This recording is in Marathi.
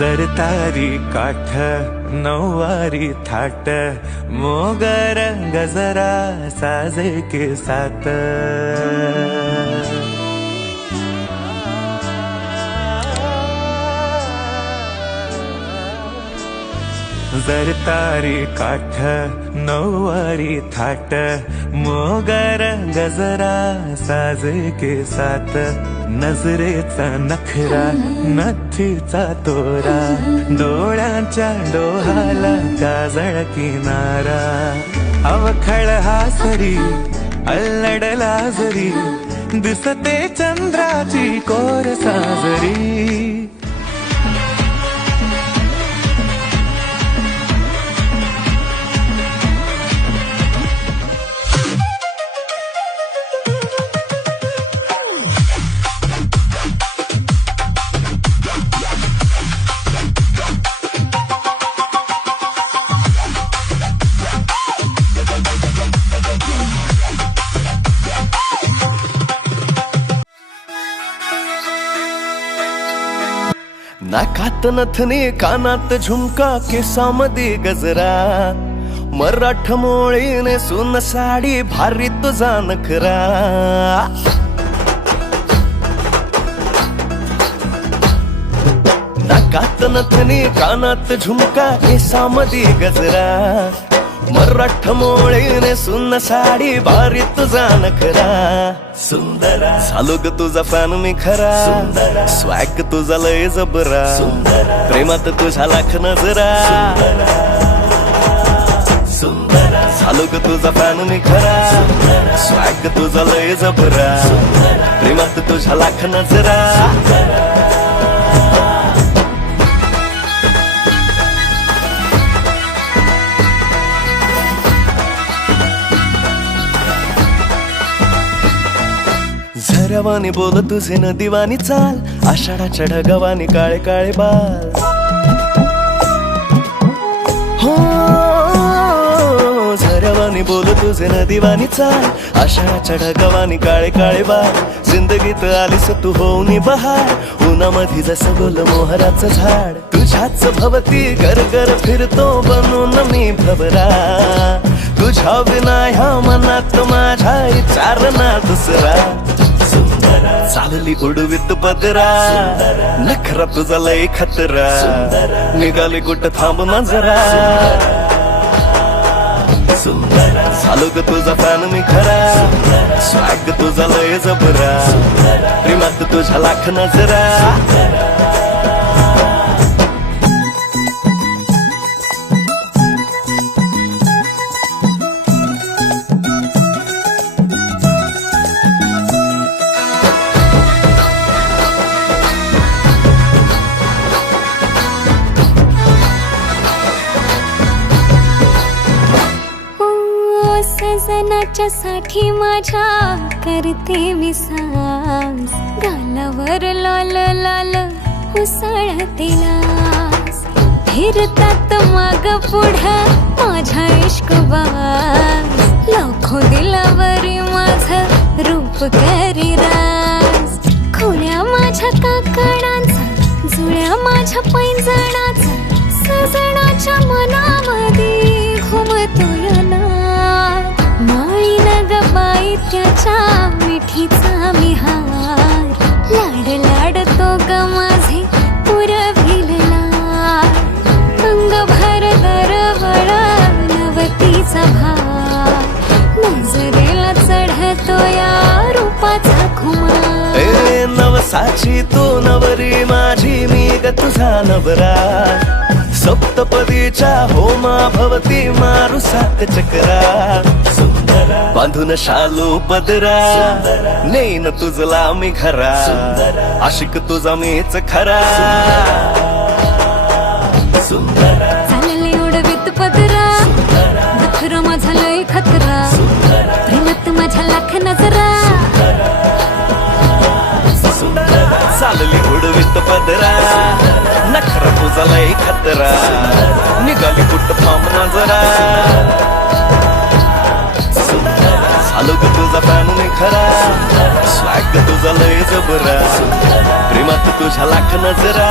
जर तारी काठ नऊवारी थाट मोगर गजरा साजे के साथ जर तारी काठ नऊवारी थाट मोगर गजरा साजे के साथ नजरेचा नखरा नथीचा तोरा डोळ्यांच्या डोहाला काजळ किनारा अवखळ हासरी अल्लडला जरी दिसते चंद्राची कोर साजरी नाकात नथनी कानात झुमका केसामध्ये गजरा मराठ मोळीने सुन साडी भारी तुझा नखरा नाकात नथनी कानात झुमका केसामध्ये गजरा मराठ मोळीने सुन साडी भारी तुझा नखरा सुंदरा झालो ग तुझा फॅन मी खरा सुंदरा स्वॅग तुझा लय जबरा सुंदरा प्रेमात तुझा लाख नजरा सुंदरा झालो ग तुझा फॅन मी खरा स्वॅग तुझा लय जबरा प्रेमात तुझा लाख नजरा झऱ्यावानी बोल तुझे नदीवानी चाल आषाढाच्या ढगावानी काळे काळे बाल हो झऱ्यावानी बोल तुझे नदीवानी चाल आषाढाच्या ढगावानी काळे काळे बाल जिंदगीत आलीस तू होऊनी बहार उन्हामध्ये जसं गोल मोहराचं झाड तुझ्याच भवती गरगर फिरतो बनून मी भवरा तुझ्या विना ह्या मनात माझ्या विचार ना दुसरा चालली उडवीत पदरा नखरा तुझा लय खतरा निघाली कुठं थांब ना जरा झालो ग तुझा फॅन मी खरा स्वॅग तुझा लय जबरा प्रेमात तुझ्या लाख नजरा सजनाच्या साठी माझ्या करते मी सांस गालावर लाल लाल उसळते लास फिरतात माग पुढं माझ्या इश्क बास लाखो दिलावरी माझं रूप करी रास खोल्या माझ्या काकणांचा जुळ्या माझ्या पैंजणाचा सजनाच्या मनामध्ये घुमतोय ना माळी नग बाई त्याच्या मिठीचा मी हार लाड लाडतो ग माझे पुरविलला अंग भर दरवळ नवतीचा भार नजरेला चढतो या रूपाचा खुमार नवसाची तू नवरी माझी मी ग तुझा नवरा सप्तपदीच्या होमा भवती मारू सात चक्रा बांधून शालू पदरा नेन तुझला मी खरा आशिक तुझा मीच खरा चालले उडवीत पदरा नखरा माझा लय खतरा प्रेमात माझ्या लाख नजरा चालली उडवीत पदरा नखरा तुझा लय खतरा निघाली कुठं थांब ना जरा झालो ग तुझा फॅन मी खरा स्वॅग तुझा लय जबरा प्रेमात तुझ्या लाख नजरा